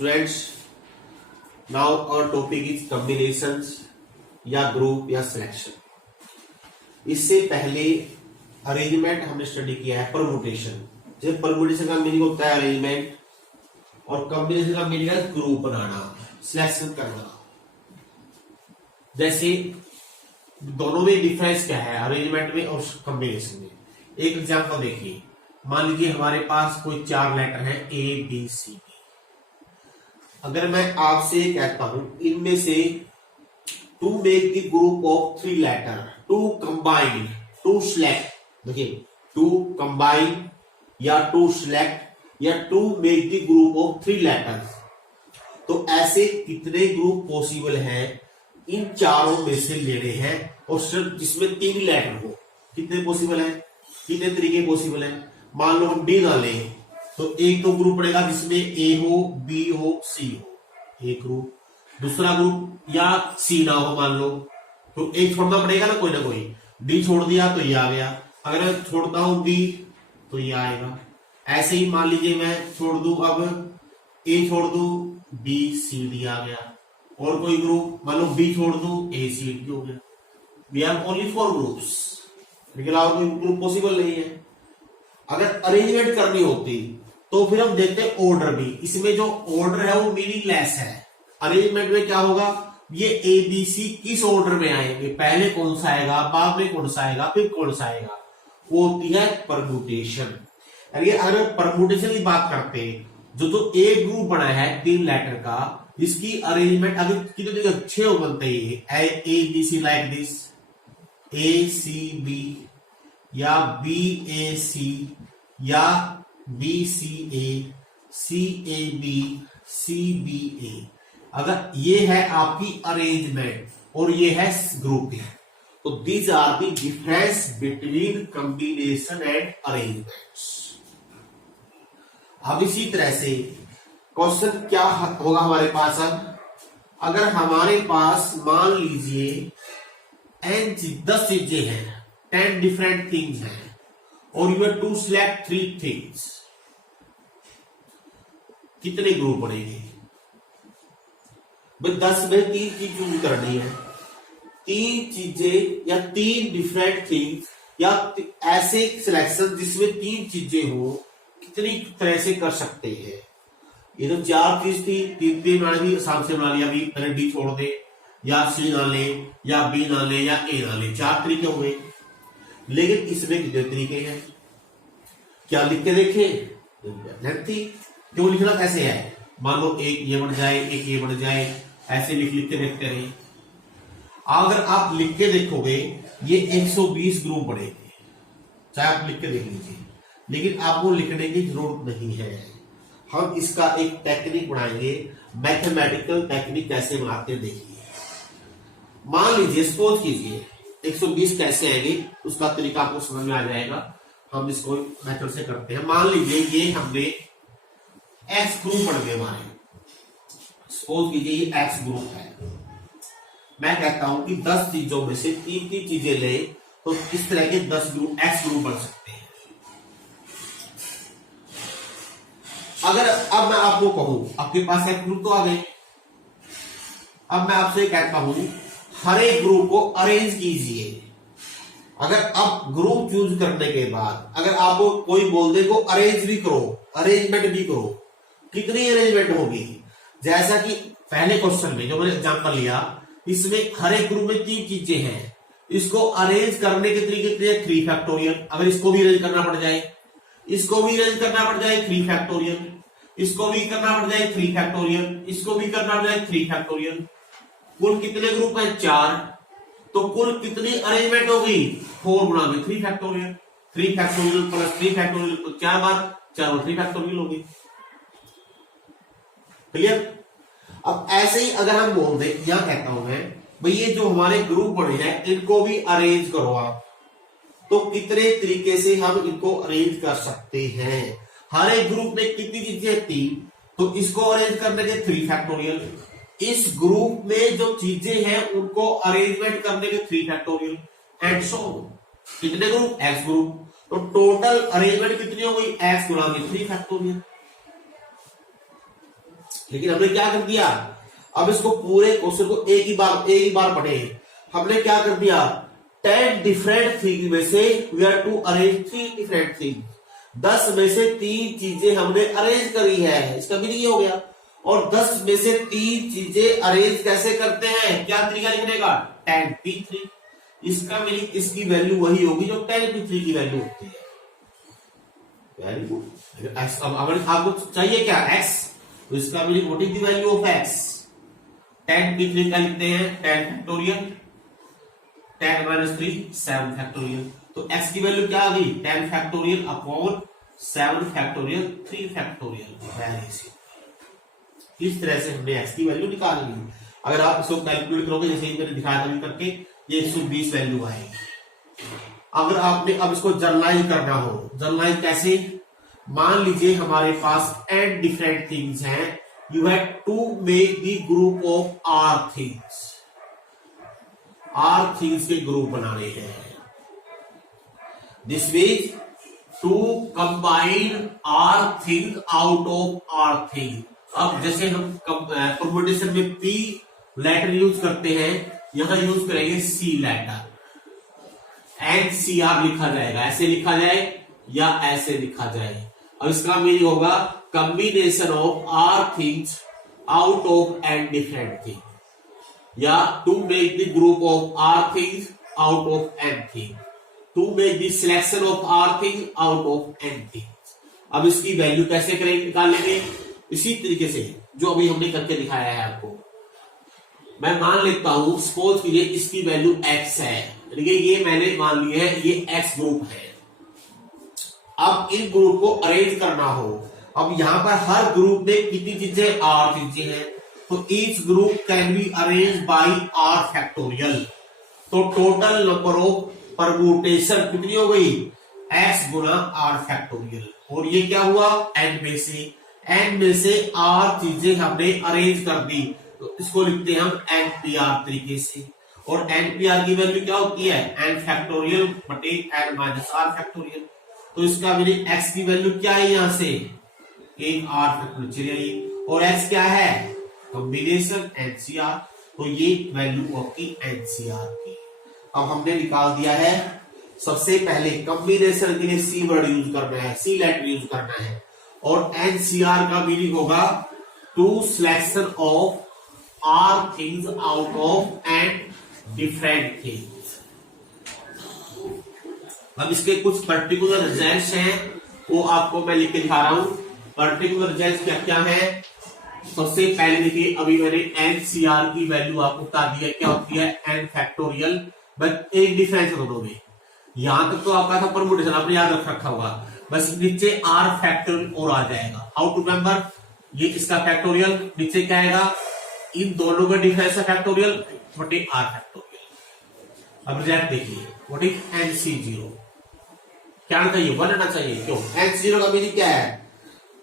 Students, now our topic is combinations या group या selection. इससे पहले अरेंजमेंट हमने स्टडी किया है, परमुटेशन। जब परमुटेशन का मीनिंग होता है अरेंजमेंट और कॉम्बिनेशन का मीनिंग है ग्रुप बनाना, सिलेक्शन करना। जैसे दोनों में डिफरेंस क्या है, अरेंजमेंट में और कॉम्बिनेशन में। एक एग्जांपल देखिए, मान लीजिए हमारे पास कोई 4 लेटर है ए बी सी डी। अगर मैं आपसे कहता हूं इनमें से to make the group of 3 letter, to combine, to select, देखिए टू कंबाइन या टू सिलेक्ट या to make the group of 3 letters, तो ऐसे कितने ग्रुप पॉसिबल हैं इन चारों में से लेने हैं, और सिर्फ जिसमें 3 लेटर हो। कितने पॉसिबल है, कितने तरीके पॉसिबल है। मान लो हम डी ना लें तो एक तो ग्रुप पड़ेगा जिसमें ए हो, बी हो, सी हो, एक ग्रुप। दूसरा ग्रुप या सी ना हो मान लो, तो एक छोड़ना पड़ेगा ना कोई। डी छोड़ दिया तो ये आ गया, अगर मैं छोड़ता हूं बी तो ये आएगा। ऐसे ही मान लीजिए मैं छोड़ दूं, अब ए छोड़ दूं, बी सी डी आ गया। और कोई ग्रुप मान लो बी छोड़ दूं, ए सी डी हो गया। वी हैव ओनली 4 ग्रुप्स, लेकिन और कोई ग्रुप पॉसिबल नहीं है। अगर अरेंजमेंट करनी होती तो फिर हम देखते हैं ऑर्डर भी। इसमें जो ऑर्डर है वो मीनिंगलेस है। अरेंजमेंट में क्या होगा, ये ए बी सी किस ऑर्डर में आएंगे, पहले कौन सा आएगा, बाद में कौन सा आएगा, फिर कौन सा आएगा, वो होती है परम्यूटेशन। अगर परम्यूटेशन की बात करते हैं, जो एक ग्रुप बना है 3 लेटर का, इसकी अरेंजमेंट अगर कितने अच्छे हो बनते हैं, A B C like this, A C B या बी ए सी या B C A, C A B, C B A. अगर ये है आपकी अरेंजमेंट और ये है ग्रुपिंग, तो these are the difference between combination and arrangements. अब इसी तरह से क्वेश्चन क्या होगा हमारे पास। अब अगर हमारे पास मान लीजिए 10 चीजें हैं, 10 डिफरेंट थिंग्स हैं, और you have to select 3 things, कितने ग्रुप बनेंगे भाई? 10 में 3 चीज चूज करनी है, 3 चीजें या 3 डिफरेंट थिंग्स या ऐसे सिलेक्शन जिसमें 3 चीजें हो, कितनी तरह से कर सकते हैं। ये तो 4 चीज थी, 3 बना दी, आसान से बना लिया। अभी पहले डी छोड़ दे, या सी ना ले, या बी ना ले, या ए ना ले, 4 तरीके हो गए। लेकिन इसमें कितने तरीके हैं, क्या लिख के देखे? क्यों लिखना कैसे है, मान लो एक ये बन जाए, एक ये बन जाए, ऐसे लिख के देखते रहे। अगर आप लिख के देखोगे ये 120 ग्रुप बनेंगे, चाहे आप लिख के देख लीजिए, लेकिन आपको लिखने की जरूरत नहीं है। हम इसका एक टेक्निक बनाएंगे, मैथमेटिकल टेक्निक कैसे बनाते हैं देखिए। मान लीजिए, सपोज कीजिए 120 कैसे आएंगे, उसका तरीका आपको समझ में आ जाएगा। हम इसको मेथड से करते हैं। मान लीजिए ये हमने एक्स ग्रुप बन गए हमारे, सपोज कीजिए ये एक्स ग्रुप है। मैं कहता हूं कि 10 चीजों में से 3 चीजें ले, तो इस तरह के 10 ग्रुप एक्स ग्रुप बन सकते हैं। अगर अब मैं आपको कहूं, आपके पास एक ग्रुप तो आ गए, अब मैं आपसे कहता हूं हर एक ग्रुप को अरेंज कीजिए। अगर अब ग्रुप चूज करने के बाद अगर आपको कोई बोल दे को अरेंज भी करो, अरेंजमेंट भी करो, कितनी अरेंजमेंट होगी? जैसा कि पहले क्वेश्चन में जो मैंने एग्जांपल लिया, इसमें हर एक ग्रुप में 3 चीजें हैं, इसको अरेंज करने के तरीके 3 फैक्टोरियल। अगर इसको भी अरेंज करना पड़ जाए, इसको भी अरेंज करना पड़ जाए 3 फैक्टोरियल, इसको भी करना पड़ जाए 3 फैक्टोरियल, इसको भी करना पड़ जाए 3 फैक्टोरियल। कुल कितने ग्रुप है? 4। तो कुल कितनी अरेंजमेंट होगी? 4 गुणा में 3 फैक्टोरियल, 3 फैक्टोरियल प्लस 3 फैक्टोरियल, तो 4 बार 4 और 3 फैक्टोरियल होगी। क्लियर? अब ऐसे ही अगर हम बोल दें, यहां कहता हूं मैं भाई ये जो हमारे ग्रुप बने हैं इनको भी अरेंज करो आप, तो कितने तरीके से हम इनको अरेंज कर सकते हैं। हर एक ग्रुप में कितनी चीजें? 3, तो इसको अरेंज करने के 3 फैक्टोरियल, इस ग्रुप में जो चीजें हैं उनको अरेंजमेंट करने के 3 फैक्टोरियल, एंड सो कितने ग्रुप? X group. तो टोटल अरेंजमेंट कितनी हो गई? एक्स गुणा में 3 फैक्टोरियल। लेकिन हमने क्या कर दिया, अब इसको पूरे क्वेश्चन को एक ही बार पढ़े। हमने क्या कर दिया, 10 डिफरेंट थिंग में से we are to arrange 3 different thing, 10 में से 3 चीजें हमने अरेंज करी है, इसका भी नहीं हो गया। और 10 में से 3 चीजें अरेंज कैसे करते हैं, क्या तरीका लिखने का, 10p3। इसका मीनिंग इसकी वैल्यू वही होगी जो 10p3 की वैल्यू होती है। Very good. अगर आपको चाहिए क्या, x, तो इसका meaning what is the value of x, 10p3 का लिखते हैं 10 फैक्टोरियल, 10 माइनस 3 7 फैक्टोरियल। तो x की वैल्यू क्या आ गई, 10 factorial upon 7 factorial 3 factorial. Very simple. इस तरह से हमने x की वैल्यू निकाल ली। अगर आप इसको कैलकुलेट करोगे जैसे मैंने दिखाया था करके, ये 120 वैल्यू आएगी। अगर आपने अब इसको जर्नलाइज करना हो, जर्नलाइज कैसे, मान लीजिए हमारे पास n डिफरेंट थिंग्स हैं, you have to make the group of r things, r things के ग्रुप बनाने हैं। This means to combine r thing out of r thing. अब जैसे हम परमुटेशन में p लेटर यूज करते हैं, यहां यूज करेंगे c लेटर, NCR लिखा जाएगा, ऐसे लिखा जाए या ऐसे लिखा जाए। अब इसका मीनिंग होगा combination of r things out of n different thing, या to make the group of r things out of n thing, to make the selection of r thing out of n things. अब इसकी value कैसे करेंगे, निकाल लेंगे इसी तरीके से जो अभी हमने करके दिखाया है आपको। मैं मान लेता हूं, सपोज कीजिए इसकी वैल्यू x है, देखिए ये मैंने मान लिया है ये x ग्रुप है। अब इन ग्रुप को अरेंज करना हो, अब यहां पर हर ग्रुप में कितनी चीजें, r चीजें हैं, तो each group can be arrange by r factorial. तो टोटल नंबर ऑफ परम्यूटेशन कितनी हो गई, x गुना r फैक्टोरियल। और ये क्या हुआ, n में से r चीजें हमने अरेंज कर दी, तो इसको लिखते हैं हम npr तरीके से। और npr की वैल्यू क्या होती है, n फैक्टोरियल बटे n माइनस r फैक्टोरियल। तो इसका मीनिंग x की वैल्यू क्या है, यहां से एक r फैक्टोरियल चली आई, और x क्या है, कॉम्बिनेशन NCR। तो ये वैल्यू आपकी NCR की। अब हमने निकाल दिया है, सबसे पहले कॉम्बिनेशन के लिए C वर्ड यूज करना है, C लेटर यूज करना है, और NCR का मीनिंग होगा to selection of r things out of n different things. अब इसके कुछ पर्टिकुलर रिजल्ट्स हैं, वो आपको मैं लिख के दिखा रहा हूं। पर्टिकुलर रिजल्ट्स क्या क्या है, सबसे पहले देखिए, अभी मैंने NCR की वैल्यू आपको बता दी है, क्या होती है n फैक्टोरियल, बस एक डिफरेंस है दोनों में। यहां तक तो आपका था परमुटेशन, आपने याद रखा होगा, बस नीचे r फैक्टोरियल और आ जाएगा। हाउ टू रिमेंबर, ये इसका फैक्टोरियल, नीचे क्या आएगा, इन दोनों का डिफरेंस है फैक्टोरियल बटे r फैक्टोरियल। अब रिजल्ट देखिए, व्हाट इज NC0, क्या आना चाहिए, 1 आना चाहिए। क्यों, NC0 का मीनिंग क्या है,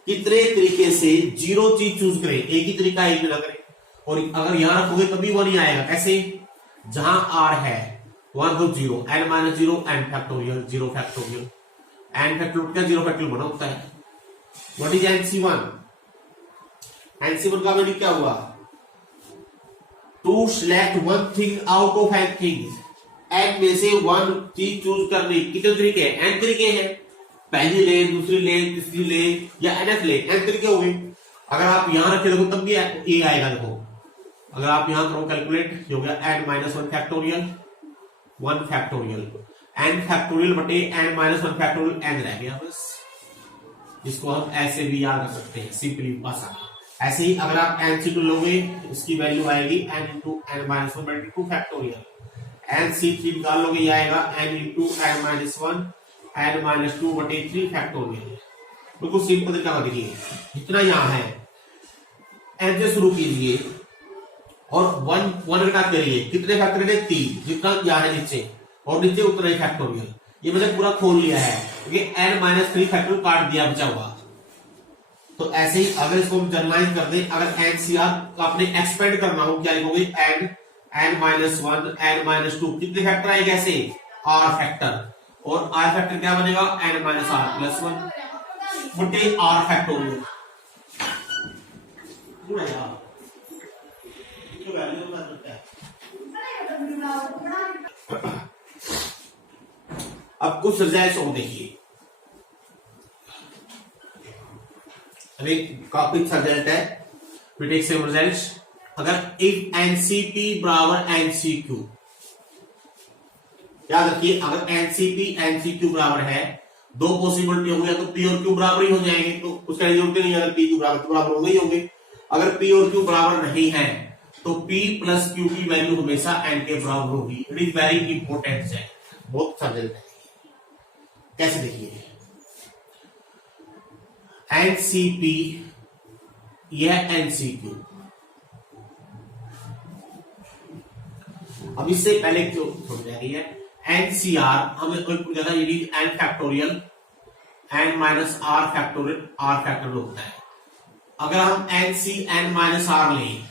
कितने तरीके से जीरो चीज चूज करें, एक ही तरीका एक ना करें, और अगर यहां रखोगे तभी 1 ही आएगा। कैसे, जहां r है 1 तो 0, n minus 0 n factorial 0 factorial, n factorial क्या 0 फैक्टोरियल बना होता है। व्हाट इज NC1, NC1 का मीनिंग क्या हुआ, to select one thing out of n things, n में से 1 चीज चूज करने, कितने तरीके हैं, n तरीके हैं, पहली ले, दूसरी ले, तीसरी ले, या nth ले, n तरीके हो गए। अगर आप यहां रखे देखो तब भी ए आएगा। देखो अगर आप यहां करो कैलकुलेट, हो गया n minus 1 factorial 1 factorial, n factorial बटे n माइनस 1 फैक्टोरियल, n रह गया बस। इसको हम ऐसे भी याद कर सकते हैं, सिंपली आसान। ऐसे ही अगर आप NC2 लोगे, इसकी वैल्यू आएगी n इंटू n माइनस 1 बटे 2 फैक्टोरियल। NC3 निकाल लोगे, ये आएगा n into n minus 1 n minus 2 बटे 3 फैक्टोरियल। बिल्कुल सिंपल तरीका देखिए, जितना यहाँ है n से शुरू कीजिए और 1 का करिए, कितने फैक्टोरियल है 3, जितना यहाँ है नीचे, और नीचे उतना ही फैक्टोरियल। ये मैंने पूरा खोल लिया है, क्योंकि n माइनस 3 फैक्टोरियल काट दिया बचा हुआ। तो ऐसे ही अगर इसको हम जनरलाइज कर दें, अगर NCR आपने एक्सपेंड करना हो, क्या लिखोगे, n माइनस 1 n माइनस 2, कितने फैक्टर आएगा ऐसे, r फैक्टर, और r फैक्टर क्या बनेगा, n माइनस r प्लस 1 बटे r फैक्टोरियल। अब कुछ रिजल्ट और देखिए, अरे काफी अच्छा रिजल्ट है। we take same results। अगर इफ एनसीपी बराबर एनसीक्यू, याद रखिए अगर एनसीपी एनसीक्यू बराबर है, दो पॉसिबिलिटी होंगे, तो पी और क्यू बराबर ही हो जाएंगे, तो उसका जरूरत नहीं, अगर पी क्यू बराबर तो बराबर होंगे ही होंगे। अगर पी और क्यू बराबर नहीं है तो पी प्लस क्यू की वैल्यू हमेशा एन के बराबर होगी। इट इज वेरी इंपॉर्टेंट है, बहुत अच्छा रिजल्ट है। कैसे देखिए, एनसीपी यह एनसीक्यू, अब इससे पहले जो समझा रही है एनसीआर, हमें N factorial N minus R factorial, R factorial होता है। अगर हम N C N minus R लें,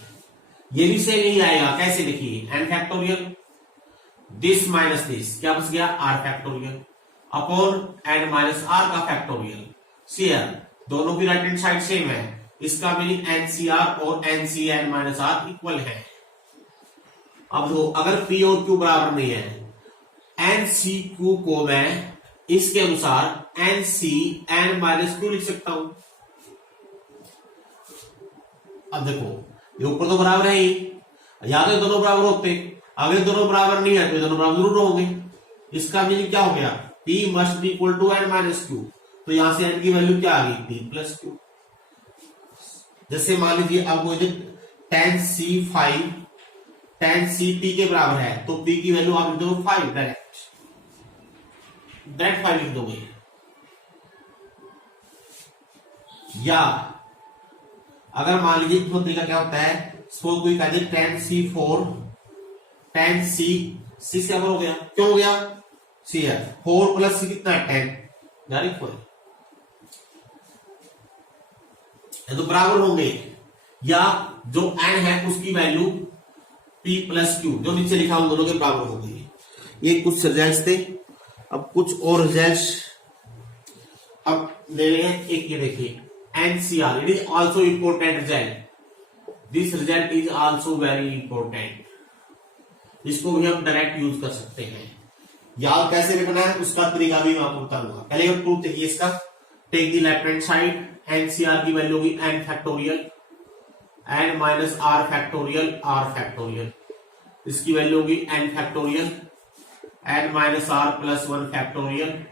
ये भी से नहीं आएगा। कैसे देखिए, N factorial this minus this, क्या बच गया R factorial upon N minus R का फैक्टोरियल। शेयर दोनों की राइट हैंड साइड सेम है, इसका मीनिंग एनसीआर और एनसीएन माइनस आर इक्वल है। अब दो, अगर पी और क्यू बराबर नहीं है, एनसीक्यू को मैं इसके अनुसार एनसी एन माइनस क्यू लिख सकता हूं। अब देखो ये ऊपर तो बराबर है ही, या तो दोनों बराबर होते, अगर दोनों बराबर नहीं है तो दोनों बराबर जरूर होंगे। इसका मीनिंग क्या हो गया, P must be equal to N minus Q, तो यहां से एन की वैल्यू क्या आ गई, P प्लस क्यू। जैसे मान लीजिए अब वो tan C5 tan CP के बराबर है, तो P की वैल्यू आप लिख दो 5, डायरेक्ट 5 लिख दोगे। या अगर मान लीजिए इसको तरीका क्या होता है, सपोज कोई कह दे tan C4 tan C6 क्या हो गया, क्यों हो गया, C है 4 प्लस C कितना है 10, डायरेक्ट 4 तो बराबर होंगे। या जो n है उसकी वैल्यू P प्लस क्यू जो नीचे लिखा उन दोनों के बराबर होगी। ये कुछ रिजल्ट्स थे, अब कुछ और रिजल्ट्स अब ले रहे हैं। एक ये देखिए NCR, it is also important result, this result is also very important, इसको भी हम डायरेक्ट यूज कर सकते हैं। याद कैसे लिखना है उसका तरीका भी मैं आपको बताऊंगा। पहले हम प्रूफ देखिए इसका, take the left hand side, NCR की वैल्यू होगी N factorial N minus R factorial R factorial, इसकी वैल्यू होगी N factorial N minus R plus 1 factorial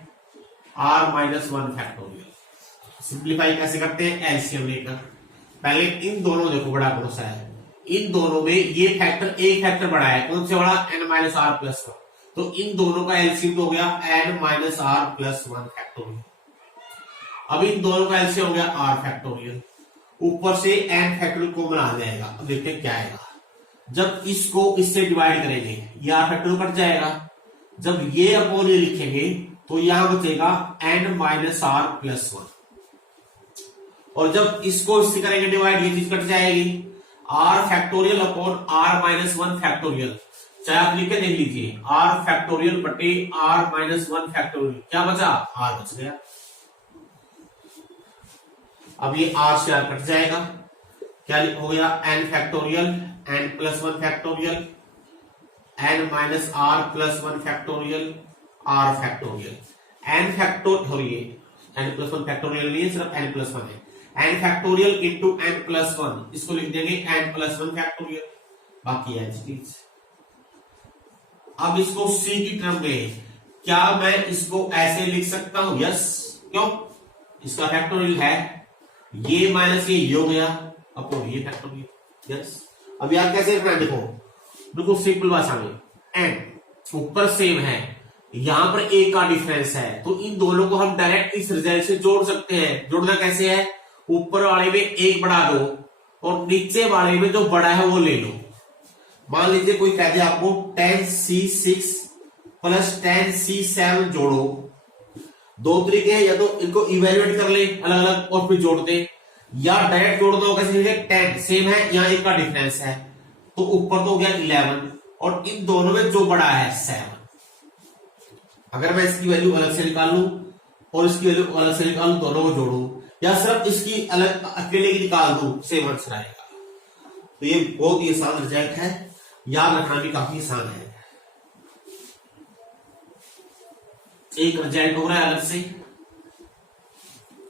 R minus 1 factorial. Simplify कैसे करते हैं, एलसीएम लेकर। पहले इन दोनों देखो बड़ा कौन सा है, इन दोनों में ये फैक्टर एक फैक्टर बड़ा है, कौन से बड़ा, एन माइनस आर प्लस 1, तो इन दोनों का एलसीएम हो गया N minus R plus 1 factorial. अब इन दोनों का एलसीएम हो गया आर फैक्टोरियल, ऊपर से एन फैक्टोरियल कॉमन आ जाएगा। अब देखते हैं क्या आएगा, जब इसको इससे डिवाइड करेंगे ये आर फैक्टोरियल कट जाएगा, जब ये अपॉन ये लिखेंगे तो यहां बचेगा एन माइनस आर प्लस 1, और जब इसको इससे करेंगे डिवाइड ये चीज कट जाएगी, R factorial upon R minus 1 factorial, चाहे आप लिख के देख लीजिए आर फैक्टोरियल बटे आर माइनस 1 फैक्टोरियल, क्या बचा, आर बच गया। अब ये आर से आर कट जाएगा, क्या हो गया, N factorial N plus 1 factorial N minus R plus 1 factorial R factorial, N factorial हो रही है, एन प्लस 1 फैक्टोरियल नहीं है, सिर्फ एन प्लस 1 है, N factorial into N plus 1, इसको लिख देंगे एन प्लस 1 फैक्टोरियल, बाकी है चीज। अब इसको सी की टर्म में, क्या मैं इसको ऐसे लिख सकता हूं, यस, क्यों, इसका फैक्टोरियल है, ये माइनस ये हो गया अपॉन ये फैक्टोरियल, यस। अब यार कैसे लिखना है, देखो बिल्कुल सिंपल भाषा में, एन ऊपर सेम है, यहां पर एक का डिफरेंस है, तो इन दोनों को हम डायरेक्ट इस रिजल्ट से जोड़ सकते हैं। जोड़ना कैसे है, ऊपर वाले में एक बढ़ा दो और नीचे वाले में जो बड़ा है वो ले लो। मान लीजिए कोई कह दे आपको tan C6 plus tan C7 जोड़ो, दो तरीके हैं, या तो इनको इवेल्युएट कर ले अलग अलग और फिर जोड़ दे, या डायरेक्ट जोड़ दो। कैसे लिखे, tan सेम है, यहाँ एक का डिफरेंस है, तो ऊपर तो हो गया 11 और इन दोनों में जो बड़ा है 7। अगर मैं इसकी वैल्यू अलग से निकाल लूं और इसकी वैल्यू अलग से निकाल लूं, दोनों को जोड़ू, या सिर्फ इसकी अलग अकेले की निकाल दूं, सेम आंसर आएगा। तो ये बहुत ही आसान रिजल्ट है, याद रखना भी काफी आसान है। एक रिजल्ट हो रहा है अलग से,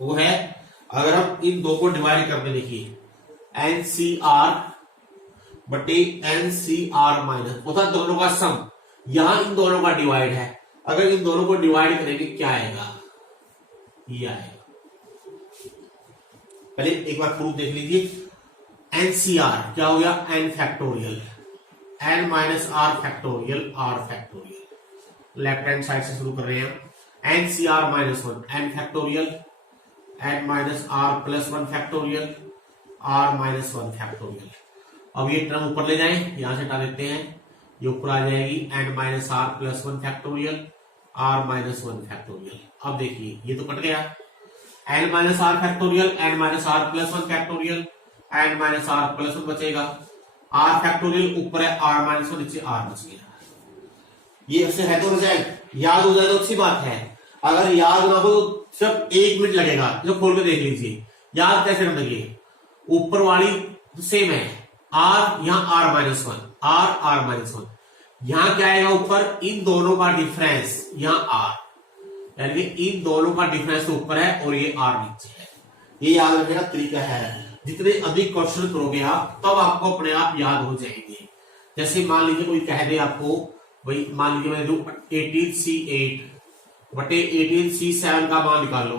वो है अगर हम इन दो को डिवाइड करते, देखिए NCR बटे NCR माइनस होता दोनों का सम, यहां इन दोनों का डिवाइड है, अगर इन दोनों को डिवाइड करेंगे क्या आएगा, ये आएगा। पहले एक बार प्रूफ देख लीजिए। NCR क्या हो गया, n factorial, n minus R factorial, r factorial. Left hand side से शुरू कर रहे हैं। NCR minus 1 n factorial, n minus R plus 1 factorial, r minus 1 factorial. अब ये टर्म ऊपर ले जाएं, यहां से हटा देते हैं, ये ऊपर आ जाएगी n minus R plus 1 factorial, r minus 1 factorial. अब देखिए ये तो कट गया, n minus R factorial, n minus R plus 1 factorial, n minus R plus 1 बचेगा, r फैक्टोरियल ऊपर है, r माइनस 1 नीचे r बच गया। ये ऐसे है तो रिजल्ट याद हो जाए तो अच्छी बात है, अगर याद ना हो तो सिर्फ 1 मिनट लगेगा, जो खोल के देख लीजिए। याद कैसे कर देंगे, ऊपर वाली तो सेम है, r यहां r माइनस 1, r माइनस 1, यहां क्या आएगा ऊपर, इन दोनों का डिफरेंस, यहां r, यानी कि इन दोनों का डिफरेंस तो ऊपर है और ये r नीचे है। ये याद रखने का तरीका है, जितने अधिक क्वेश्चन करोगे आप तब आपको अपने आप याद हो जाएंगे। जैसे मान लीजिए कोई कह दे आपको, भाई मान लीजिए मैं 18C8 बटे 18C7 का मान निकालो,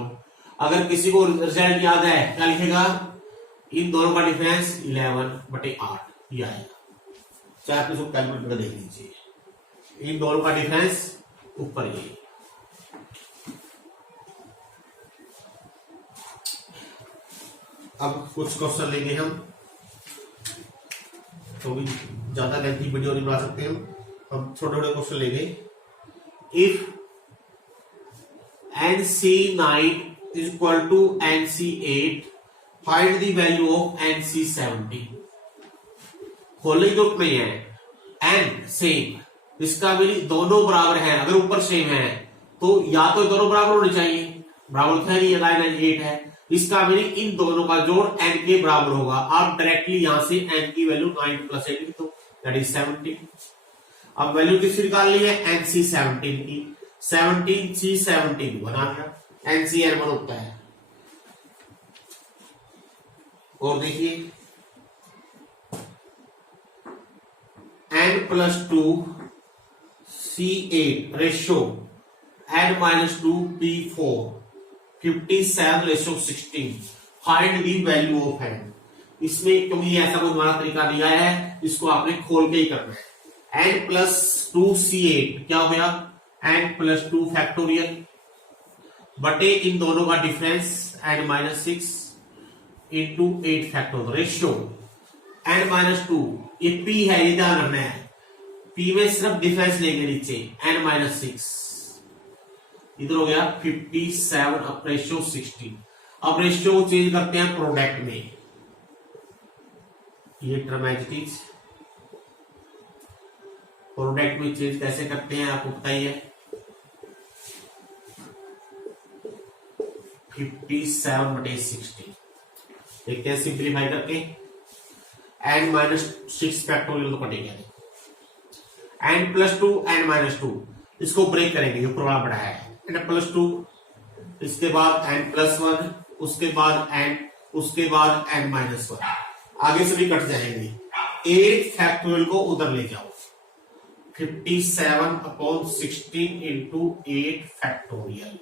अगर किसी को रिजल्ट याद है क्या लिखेगा, इन दोनों का डिफरेंस 11 बटे 8, ये आएगा। चाहे आप इसको कैलकुलेटर में देख लीजिए, इन दोनों का डिफरेंस ऊपर ये। अब कुछ क्वेश्चन लेंगे हम, तो भी ज्यादा लेंथी वीडियो नहीं बना सकते हम छोटे छोटे क्वेश्चन लेंगे। If NC9 is equal to NC8, find the value of NC17। खोलने की जरूरत नहीं है, n सेम, इसका मीनिंग दोनों बराबर हैं। अगर ऊपर सेम है तो या तो दोनों बराबर होने चाहिए, बराबर तो है नहीं, 9 8 है, इसका मीनिंग इन दोनों का जोड़ n के बराबर होगा। आप डायरेक्टली यहां से n की वैल्यू 9 प्लस 8 तो दैट इज 17। अब वैल्यू किसकी निकालनी है, NC17 की, 17C17 बना गया, NCN1 होता है। और देखिए n plus 2 C8 ratio n minus 2 P4 57:16, find the value of n। इसमें क्योंकि ऐसा कोई हमारा तरीका दिया है, इसको आपने खोल के ही करना है। n प्लस 2 C8 क्या हो गया, n प्लस 2 फैक्टोरियल बटे इन दोनों का difference n minus 6 into 8 factorial, ratio n minus 2, ये p है, ये ध्यान रखना है, p में सिर्फ डिफरेंस लेंगे नीचे, n माइनस 6, इधर हो गया 57 अब रेशियो 16। अब रेशियो को चेंज करते हैं प्रोडक्ट में, ये term as it is, product में चेंज कैसे करते हैं आपको बताइए। 57/16 देखते हैं सिंप्लीफाई करके, n माइनस 6 फैक्टोरियल तो कटेगा, n प्लस 2 n माइनस 2, इसको ब्रेक करेंगे, ये ऊपर वाला बड़ा है, n प्लस 2, इसके बाद n प्लस 1, उसके बाद n, उसके बाद n माइनस 1, आगे से भी कट जाएंगे। 8 फैक्टोरियल को उधर ले जाओ, 57/16 इंटू 8 फैक्टोरियल।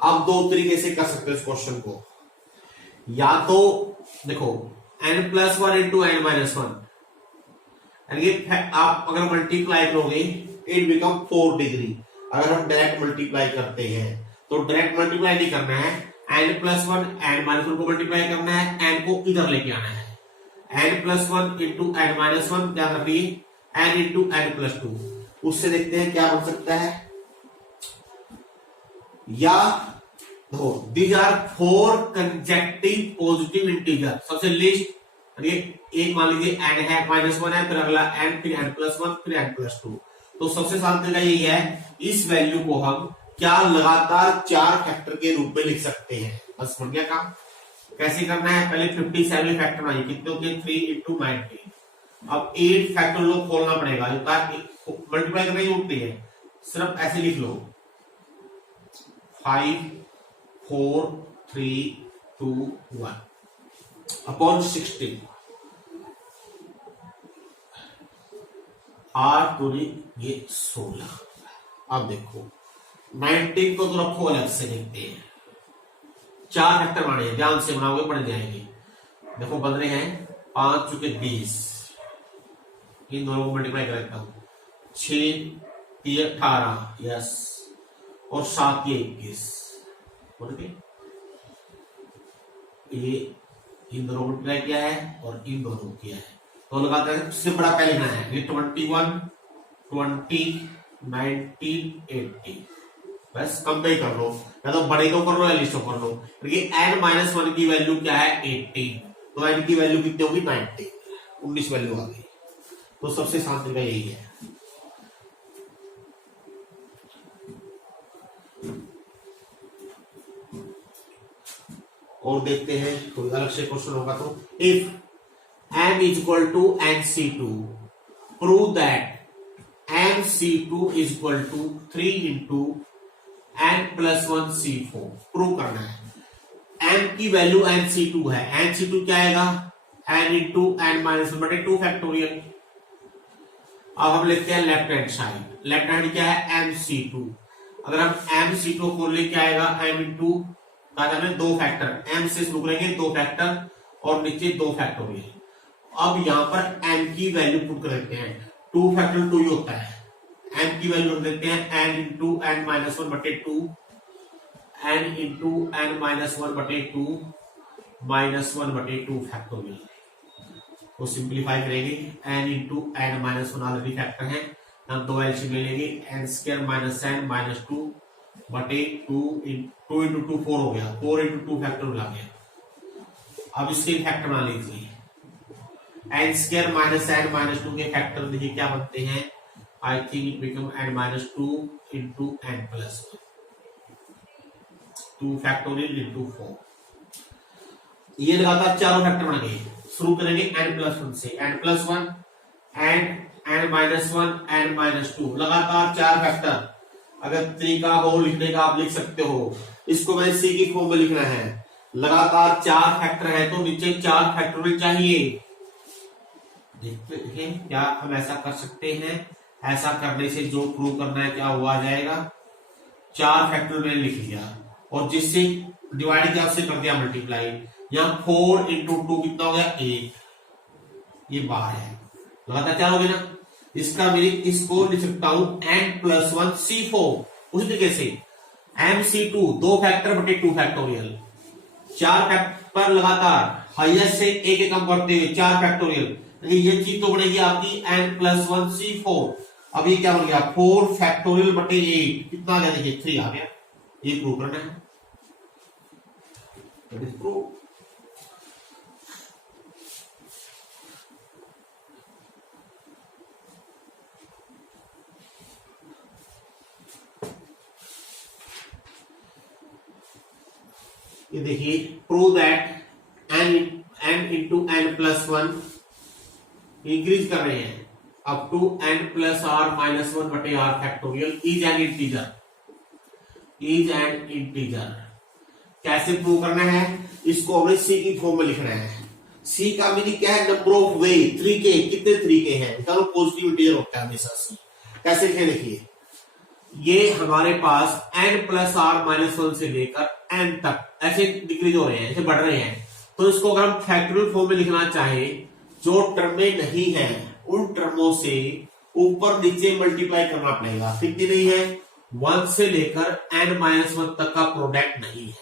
आप दो तरीके से कर सकते हो इस क्वेश्चन को, या तो देखो n plus 1 into n minus 1, आप अगर मल्टीप्लाई करोगे इट बिकम 4 डिग्री। अगर हम डायरेक्ट मल्टीप्लाई करते हैं तो डायरेक्ट मल्टीप्लाई नहीं करना है, n प्लस 1 n माइनस 1 को मल्टीप्लाई करना है, n को इधर लेके आना है, n plus 1 into n minus 1 क्या कर रही है, n इंटू n प्लस 2। उससे देखते हैं क्या बन सकता है, या देखो these are 4 consecutive positive integer. सबसे लिस्ट एक मान लीजिए n है, माइनस 1 है, फिर अगला n, फिर n प्लस 1, फिर n प्लस 2। तो सबसे आसान तरीका यही है, इस वैल्यू को हम क्या लगातार 4 फैक्टर के रूप में लिख सकते हैं। बस बन गया काम। कैसे करना है, पहले 57 फैक्टर बनाइए, कितने होते हैं 3 इंटू 19। अब 8 फैक्टर लोग खोलना पड़ेगा, मल्टीप्लाई करने की होती है, सिर्फ ऐसे लिख लो 5 4 3 2 1 अपॉन 16। 8 दूनी ये 16। अब देखो 19 को तो रखो अलग से, देखते हैं 4 फैक्टर बनाए हैं, ध्यान से बनाओगे पड़ जाएंगे। देखो बन रहे हैं 5 चुके 20, इन दोनों को मल्टीप्लाई कर देता हूं, 6 3 18 यस, और 7 ये 21 बोल के ये इन दोनों को मल्टीप्लाई किया है और इन दोनों को किया है, तो लगातार सबसे बड़ा पहले लिखना है, ये 21 20 19 80। बस कंपेयर कर लो, या तो बड़े को कर लो या लिस्ट कर लो, क्योंकि n-1 की वैल्यू क्या है 18, तो n की वैल्यू कितनी होगी 19, 19 वैल्यू आ गई, तो सबसे आसान तरीका यही है। और देखते हैं कोई अलग से क्वेश्चन होगा तो, if m is equal to nc2 prove that mc2 is equal to 3 into n+1 c4 prove करना है। m की वैल्यू nc2 है, nc2 क्या आएगा n इंटू n-1/2 फैक्टोरियल। अब हम लिखते हैं left hand side, left hand क्या है mc2, अगर हम mc2 को ले क्या आएगा m इंटू दो फैक्टर, m से शुरू करेंगे 2 फैक्टर और नीचे 2 फैक्टोरियल। अब यहां पर m की वैल्यू पुट कर देते हैं, 2 फैक्टोरियल 2 ही होता है, m की वैल्यू रख देते हैं n into n-1/2 n into n-1/2 -1/2 factorial को सिंप्लीफाई करेंगे, n into n-1 already factor है, हम 2 एलसीएम ले लेंगे, n² - n -2/2 2 इंटू 2 4 हो गया, 4 इंटू 2 फैक्टोरियल आ गया। अब इसके फैक्टर बना लीजिए, n² - n-2 के फैक्टर देखिए क्या बनते हैं, I think it become n-2 into n+1, 2 factorial into 4। ये लगातार चारों फैक्टर बन गए, शुरू करेंगे n+1 से, n+1 n-1 n-2, लगातार 4 फैक्टर। अगर 3 का हो लिखने का आप लिख सकते हो, इसको मैंने c की फॉर्म में लिखना है, लगातार 4 फैक्टर है तो नीचे 4 फैक्टोरियल चाहिए। देखते हैं क्या हम ऐसा कर सकते हैं, ऐसा करने से जो प्रूव करना है क्या हुआ जाएगा, 4 फैक्टोरियल मैंने लिख लिया और जिससे डिवाइड किया उससे कर दिया मल्टीप्लाई, यहाँ 4 इंटू 2 कितना हो गया 8, ये 12 है, लगातार 4 हो गया ना। इसका मेरी इसको लिख सकता हूं n+1 c4, उसी तरीके से mc2 2 फैक्टर बटे 2 फैक्टोरियल, 4 फैक्टर लगातार हाईएस्ट से एक कम करते हुए 4 फैक्टोरियल, ये चीज तो बनेगी आपकी n+1 c4। अब ये क्या बन गया 4 फैक्टोरियल बटे 8, कितना आ गया देखिए 3 आ गया, ये प्रूव करना है, प्रूव। ये देखिए prove that n into n+1 increase कर रहे हैं अप टू n+r-1 बटे r factorial is an integer, is an integer. कैसे प्रूव करना है, इसको हमें c की फॉर्म में लिखना है। c का मीनिंग क्या है, नंबर ऑफ वे, तरीके, कितने तरीके हैं, दोनों पॉजिटिव इंटीजर होता है हमेशा c। कैसे लिखे देखिए, ये हमारे पास n+r-1 से लेकर n तक ऐसे डिक्रीज हो रहे हैं, ऐसे बढ़ रहे हैं, तो इसको अगर हम फैक्टोरियल फॉर्म में लिखना चाहे, जो टर्में नहीं है उन टर्मों से ऊपर नीचे मल्टीप्लाई करना पड़ेगा, कितनी नहीं है 1 से लेकर n-1 तक का प्रोडक्ट नहीं है,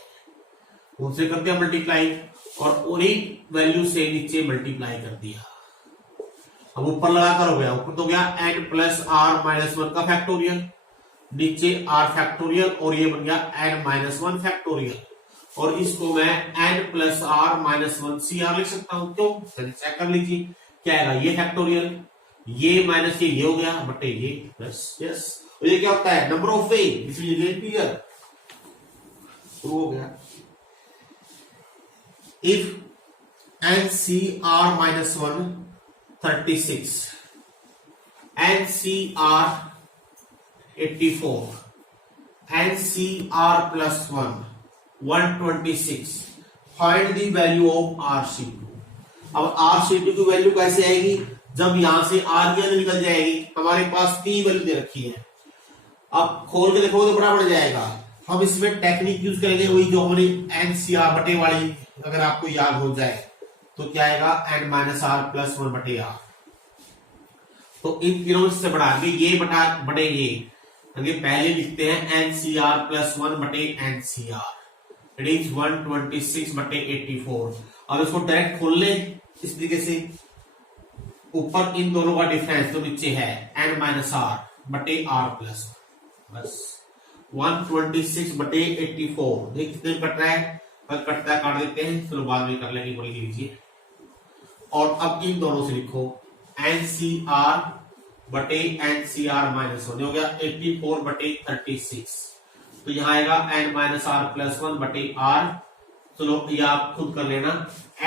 उनसे कर दिया मल्टीप्लाई और उन्हीं वैल्यू से नीचे मल्टीप्लाई कर दिया। अब ऊपर लगाकर हो गया, ऊपर तो गया n+r-1 का फैक्टोरियल, नीचे r फैक्टोरियल और ये बन गया n-1 फैक्टोरियल, और इसको मैं n+r-1 cr लिख सकता हूं, क्यों चेक कर लीजिए क्या आएगा, ये फैक्टोरियल, ये माइनस ये हो गया बटे ये प्लस, यस। और ये क्या होता है नंबर ऑफ वे, इसलिए इंटीजर हो गया। If NCR minus 1 36, NCR 84, NCR plus 1 126, find the value of RC2। अब RC2 की वैल्यू कैसे आएगी, जब यहां से R की निकल जाएगी, हमारे पास 3 वैल्यू दे रखी है। अब खोल के देखोगे तो बड़ा बढ़ जाएगा। हम इसमें टेक्निक यूज करेंगे वही जो हमने NCR बटे वाली, अगर आपको याद हो जाए तो क्या आएगा n माइनस आर प्लस 1 बटे आर। तो इन तीनों से बढ़ाएंगे ये बटा बटे ये, पहले लिखते हैं NCR प्लस 1 बटे NCR, इट इज 126 बटे 84। अब इसको डायरेक्ट खोल ले इस तरीके से, ऊपर इन दोनों का डिफरेंस तो नीचे है n माइनस आर बटे आर प्लस 1, बस 126 बटे 84। देख कितने कट रहा है, अगर कटता है काट देते हैं, चलो बाद में कर लेंगे, बोल लीजिए। और अब इन दोनों से लिखो NCR बटे NCR माइनस 1 हो गया 84 बटे 36। तो यहां आएगा n माइनस आर प्लस 1 बटे आर। चलो ये आप खुद कर लेना।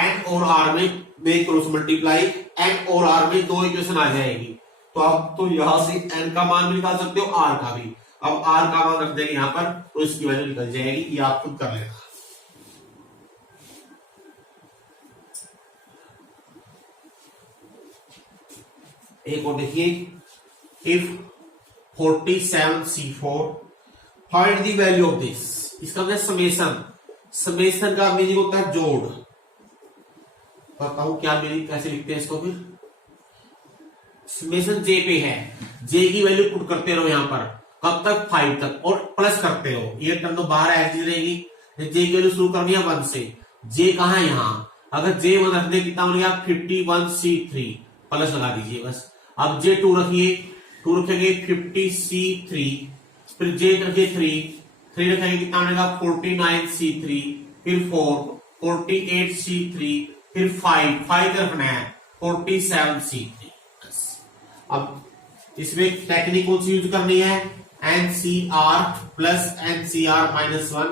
n और r में क्रॉस मल्टीप्लाई, n और r में दो इक्वेशन आ जाएगी, तो आप तो यहां से n का मान भी निकाल सकते हो, r का भी। अब r का मान रख देंगे यहां पर, तो इसकी वैल्यू निकल जाएगी, ये आप खुद कर लेना। एक और देखिए, if 47C4 find the value of this. इसका मतलब समेशन, समेशन का मीनिंग होता है जोड़। बताओ क्या मीनिंग, कैसे लिखते हैं इसको। फिर समेशन जे पे है, जे की वैल्यू पुट करते रहो यहां पर, कब तक 5 तक, और प्लस करते हो। ये टर्म तो बाहर एग्जिट रहेगी, जे की वैल्यू शुरू करनी है 1 से। जे कहां है यहाँ, अगर जे 1 रखने कितना बन गया 51C3, प्लस लगा दीजिए बस। अब जे 2 रखिए, 2 रखेंगे 50C3, फिर जे रखिए 3 रखेंगे कितना बनेगा 49C3, फिर 4 48C3, फिर 5 रखना है 47C3। अब इसमें टेक्निक कौन सी यूज करनी है, NCR plus NCR minus 1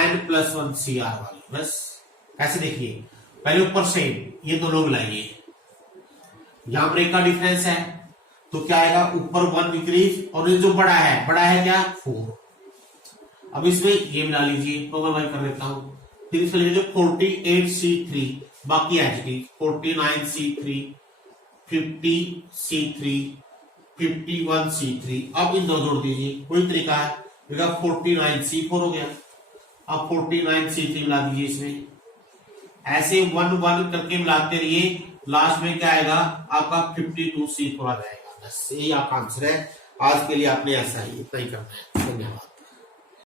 n plus 1 CR वाली, बस। ऐसे देखिए, पहले ऊपर से ये दोनों मिलाइए, यहां पर एक का डिफरेंस है, तो क्या आएगा ऊपर 1 इंक्रीज, और ये जो बड़ा है क्या 4। अब इसमें ये मिला लीजिए, तो मैं कर देता हूं। फिर इसमें लीजिए 48C3, बाकी एचटी 49C3, 50C3, 51C3। अब इन दो जोड़ दीजिए, कोई तरीका है, 49C4 हो गया। अब 49C3 मिला दीजिए इसमें, ऐसे 1 करके मिलाते रहिए, लास्ट में क्या आएगा आपका 52C4 आ जाएगा। बस यही आपका आंसर है। आज के लिए आपने ऐसा ही इतना ही करना है। धन्यवाद।